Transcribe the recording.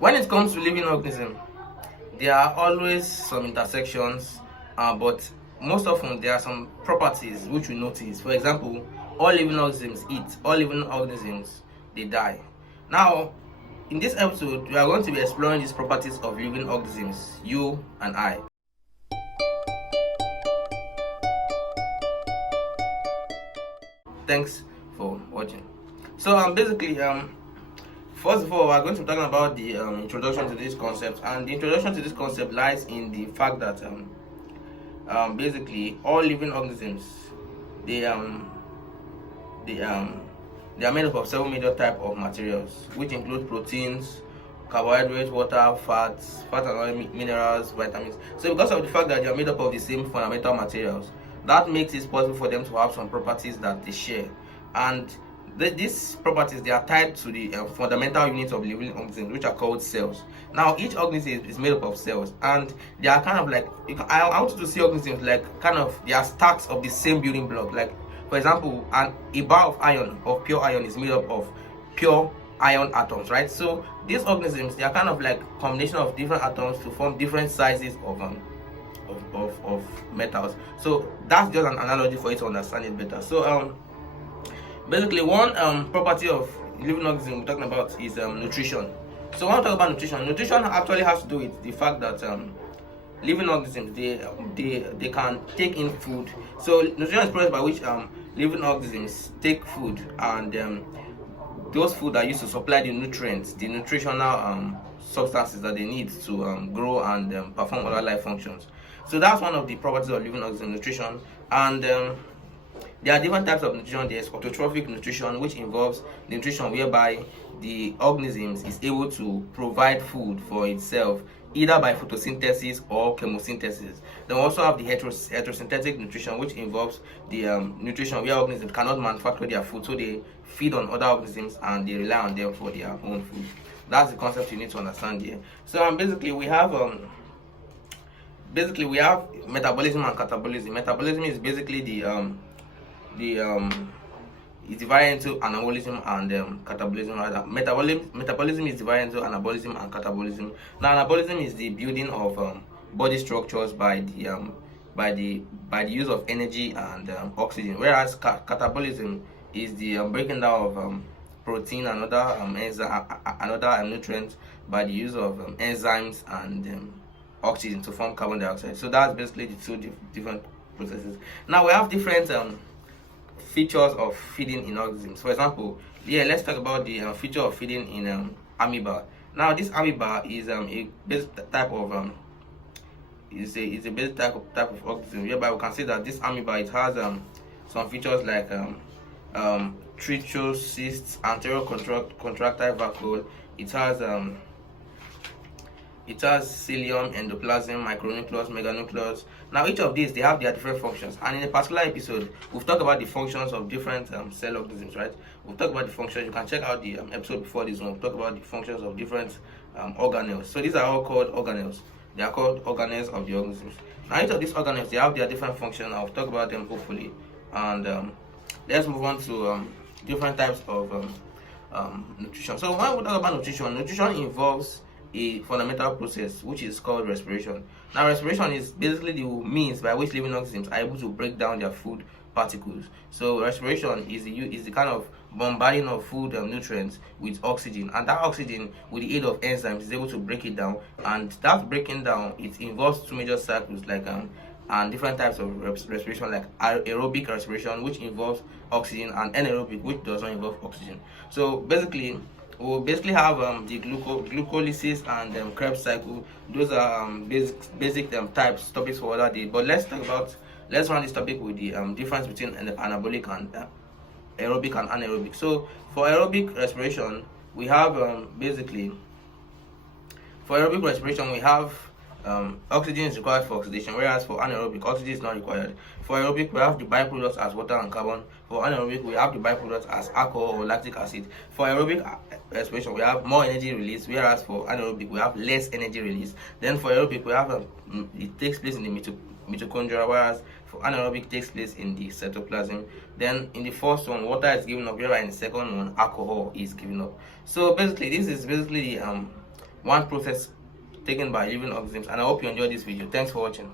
When it comes to living organism, there are always some intersections, but most often there are some properties which we notice. For example, all living organisms eat, all living organisms they die. Now, in this episode, we are going to be exploring these properties of living organisms, you and I. Thanks for watching. So basically first of all, we're going to be talking about the introduction to this concept, and the introduction to this concept lies in the fact that basically all living organisms they they um they are made up of several major type of materials, which include proteins, carbohydrates, water, fat and other minerals, vitamins. So because of the fact that they are made up of the same fundamental materials, that makes it possible for them to have some properties that they share. And these properties they are tied to the fundamental units of living organisms, which are called cells. Now each organism is made up of cells, and they are kind of like I want you to see organisms like kind of they are stacks of the same building block. Like for example, a bar of iron, of pure iron, is made up of pure iron atoms, right? So these organisms they are kind of like combination of different atoms to form different sizes of metals. So that's just an analogy for you to understand it better. So basically one property of living organism we're talking about is nutrition. So when we talk about nutrition actually has to do with the fact that living organisms they can take in food. So nutrition is the process by which living organisms take food, and those food are used to supply the nutrients, the nutritional substances that they need to grow and perform other life functions. So that's one of the properties of living organism, nutrition. And there are different types of nutrition. There's autotrophic nutrition, which involves nutrition whereby the organisms is able to provide food for itself either by photosynthesis or chemosynthesis. Then we also have the heterosynthetic nutrition, which involves the nutrition where organisms cannot manufacture their food, so they feed on other organisms and they rely on them for their own food. That's the concept you need to understand here. So basically we have metabolism and catabolism. Metabolism is basically the is divided into anabolism and catabolism. Rather, metabolism is divided into anabolism and catabolism. Now, anabolism is the building of body structures by the use of energy and oxygen, whereas catabolism is the breaking down of protein and other nutrients by the use of enzymes and oxygen to form carbon dioxide. So that's basically the two different processes. Now we have different features of feeding in organisms. For example, let's talk about the feature of feeding in amoeba. Now this amoeba is a basic type of is a basic type of organism, whereby we can see that this amoeba it has some features like trichocysts, anterior contractile vacuole. It has cilium, endoplasm, micronucleus, meganucleus. Now each of these they have their different functions, and in a particular episode we've talked about the functions of different cell organisms, right? We've talked about the functions. You can check out the episode before this one. We've talked about the functions of different organelles. So these are all called organelles. They are called organelles of the organisms. Now each of these organelles they have their different functions. I'll talk about them hopefully, and let's move on to different types of nutrition. So when we talk about nutrition involves a fundamental process which is called respiration. Now respiration is basically the means by which living organisms are able to break down their food particles. So respiration is the kind of bombarding of food nutrients with oxygen, and that oxygen with the aid of enzymes is able to break it down, and that breaking down it involves two major cycles like and different types of respiration, like aerobic respiration, which involves oxygen, and anaerobic, which does not involve oxygen. So basically we'll have the glucolysis and Krebs cycle. Those are basic topics for other day. But let's run this topic with the difference between anabolic and aerobic and anaerobic. So for aerobic respiration, we have we have oxygen is required for oxidation, whereas for anaerobic oxygen is not required. For aerobic we have the byproducts as water and carbon. For anaerobic we have the byproducts as alcohol or lactic acid. For aerobic respiration we have more energy release, whereas for anaerobic we have less energy release. Then for aerobic we have it takes place in the mitochondria, whereas for anaerobic takes place in the cytoplasm. Then in the first one water is given up, whereas in the second one alcohol is given up. So basically this is basically one process taken by living organisms. And I hope you enjoyed this video. Thanks for watching.